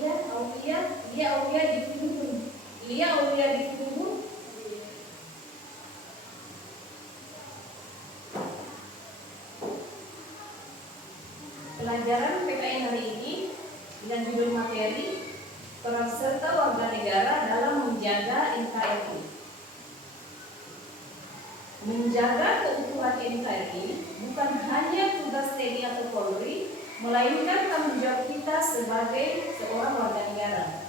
Pelajaran PKN hari ini dengan judul materi peran serta warga negara dalam menjaga NKRI. Menjaga keutuhan NKRI bukan hanya tugas TNI atau Polri, melainkan tanggung jawab kita sebagai seorang warga negara.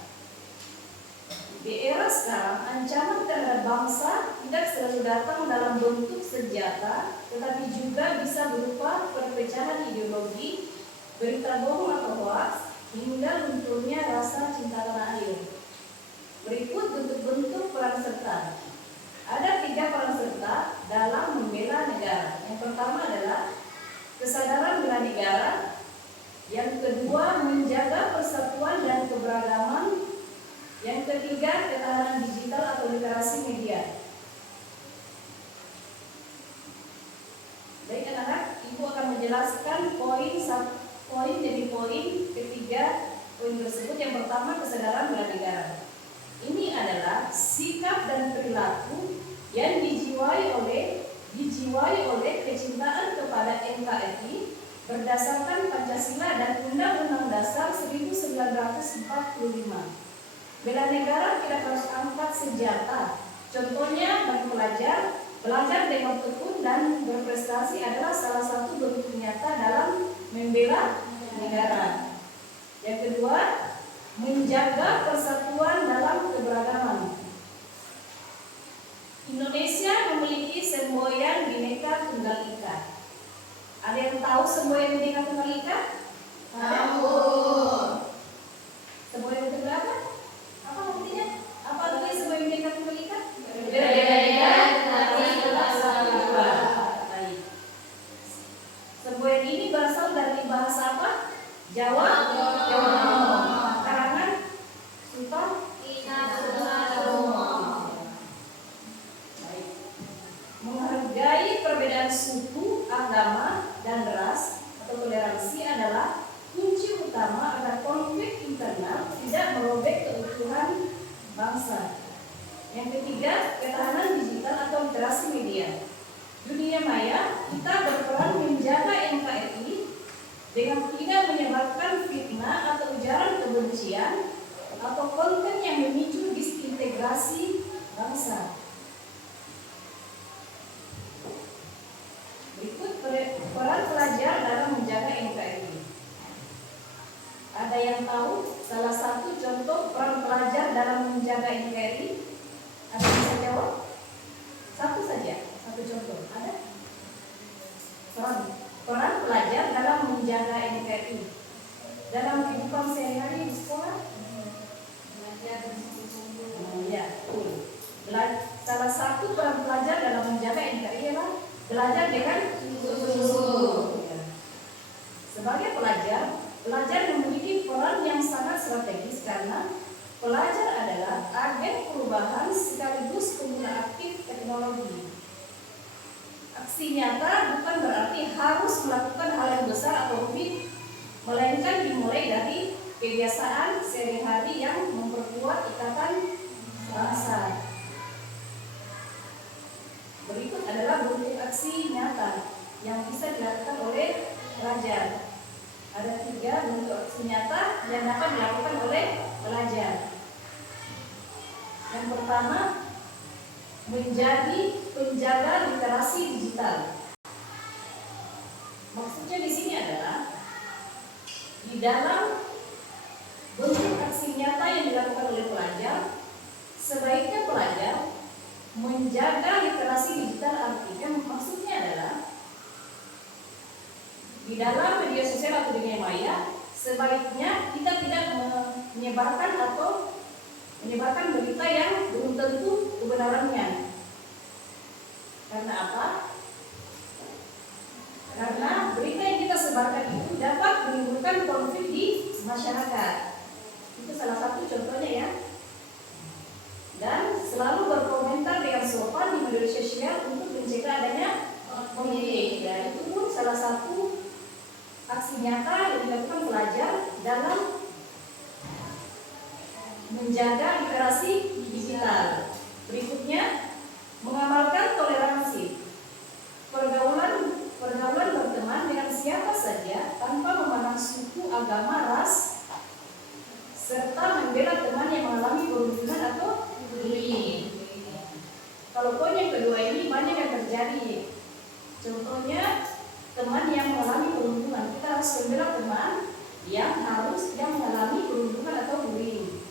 Di era sekarang, ancaman terhadap bangsa tidak selalu datang dalam bentuk senjata, tetapi juga bisa berupa perpecahan ideologi, berita bohong atau hoaks, hingga lunturnya rasa cinta tanah air. Berikut bentuk-bentuk peran serta. Ada 3 peran serta dalam membela negara. Yang pertama adalah kesadaran bela negara. Yang kedua, menjaga persatuan dan keberagaman. Yang ketiga, ketahanan digital atau literasi media. Baik anak-anak, Ibu akan menjelaskan poin demi poin ketiga poin tersebut. Yang pertama, kesadaran bela negara. Ini adalah sikap dan perilaku yang dijiwai oleh kecintaan kepada NKRI berdasarkan Pancasila dan Undang-Undang Dasar 1945. Bela negara tidak harus angkat senjata. Contohnya bagi pelajar, belajar dengan tekun dan berprestasi adalah salah satu bentuk nyata dalam membela negara. Yang kedua, menjaga persatuan dalam keberagaman. Indonesia memiliki semboyan Bhinneka Tunggal Ika. Ada yang tahu semboyan Bhinneka Tunggal Ika? Tahu. Semboyan itu apa? Apa artinya? Apa artinya semboyan Bhinneka Tunggal Ika? Berbeda tetapi tetap satu. Baik. Semboyan ini berasal dari bahasa apa? Jawa. Karangan Sultan menghargai perbedaan suku, agama, dan ras atau toleransi adalah kunci utama agar konflik internal tidak merobek keutuhan bangsa. Yang ketiga, ketahanan digital atau literasi media. Dunia maya, kita berperan menjaga NKRI dengan tidak menyebarkan fitnah atau ujaran kebencian atau konten yang memicu disintegrasi bangsa. Berikut peran pelajar dalam menjaga NKRI. Ada yang tahu salah satu contoh peran pelajar dalam menjaga NKRI? Ada yang bisa jawab? Satu saja, satu contoh. Ada? Peran pelajar dalam menjaga NKRI dalam kehidupan sehari-hari di sekolah? Belajar bersungguh-sungguh. Ya, betul. Salah satu peran pelajar dalam menjaga NKRI adalah belajar dengan sungguh-sungguh. Sebagai pelajar memiliki peran yang sangat strategis karena pelajar adalah agen perubahan sekaligus pengguna aktif teknologi. Aksi nyata bukan berarti harus melakukan hal yang besar atau rumit, melainkan dimulai dari kebiasaan sehari-hari yang memperkuat ikatan bangsa. Berikut adalah bentuk aksi nyata yang bisa dilakukan oleh pelajar. Ada 3 bentuk aksi nyata yang dapat dilakukan oleh pelajar. Yang pertama, menjadi penjaga literasi digital. Maksudnya di sini adalah di dalam bentuk aksi nyata yang dilakukan oleh pelajar, sebaiknya pelajar menjaga literasi digital. Artinya maksudnya adalah di dalam media sosial atau dunia maya, sebaiknya kita tidak menyebarkan berita yang belum tentu kebenarannya. Karena apa? Karena berita yang kita sebarkan itu dapat menimbulkan konflik di masyarakat. Itu salah satu contohnya ya. Dan selalu berkomentar dengan sopan di media sosial untuk mencegah adanya konflik. Dan itu pun salah satu aksi nyata yang dilakukan pelajar dalam menjaga literasi digital. Berikutnya, mengamalkan toleransi. Pergaulan berteman dengan siapa saja tanpa memandang suku, agama, ras, serta membela teman yang mengalami perundungan atau bullying. Kalau poin yang kedua ini banyak yang terjadi. Contohnya, teman yang mengalami perundungan, kita harus membela teman yang mengalami perundungan atau bullying.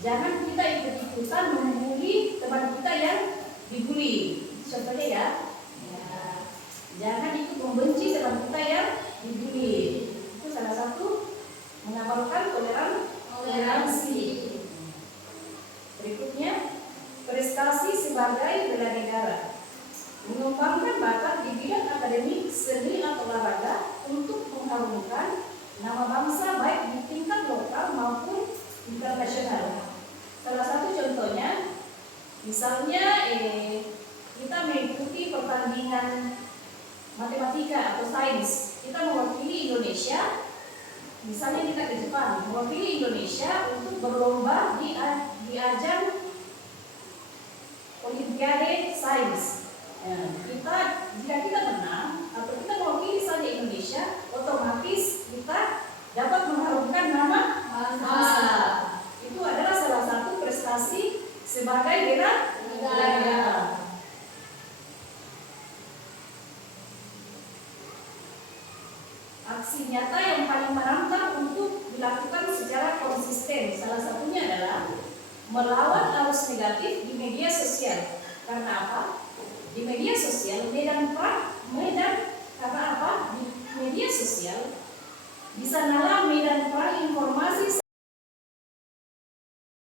Jangan kita ikut-ikutan membuli teman kita yang dibully. Contohnya ya, jangan ikut membenci teman kita yang dibully. Itu salah satu mengamalkan toleransi. Berikutnya, prestasi sebagai bela negara. Mengembangkan bakat di bidang akademik, seni atau olahraga untuk mengharumkan nama bangsa baik di tingkat lokal maupun internasional. Salah satu contohnya, misalnya kita mengikuti pertandingan matematika atau sains, kita mewakili Indonesia. Misalnya kita ke Jepang, mewakili Indonesia untuk berlomba di ajang Olimpiade Sains. Jika kita menang atau kita mewakili saja Indonesia, otomatis kita dapat mengharumkan nama bangsa. Itu adalah salah satu prestasi sebagai bela negara. Aksi nyata yang paling menantang untuk dilakukan secara konsisten, salah satunya adalah melawan arus negatif di media sosial. Karena apa? Di media sosial karena apa? Di media sosial di sanalah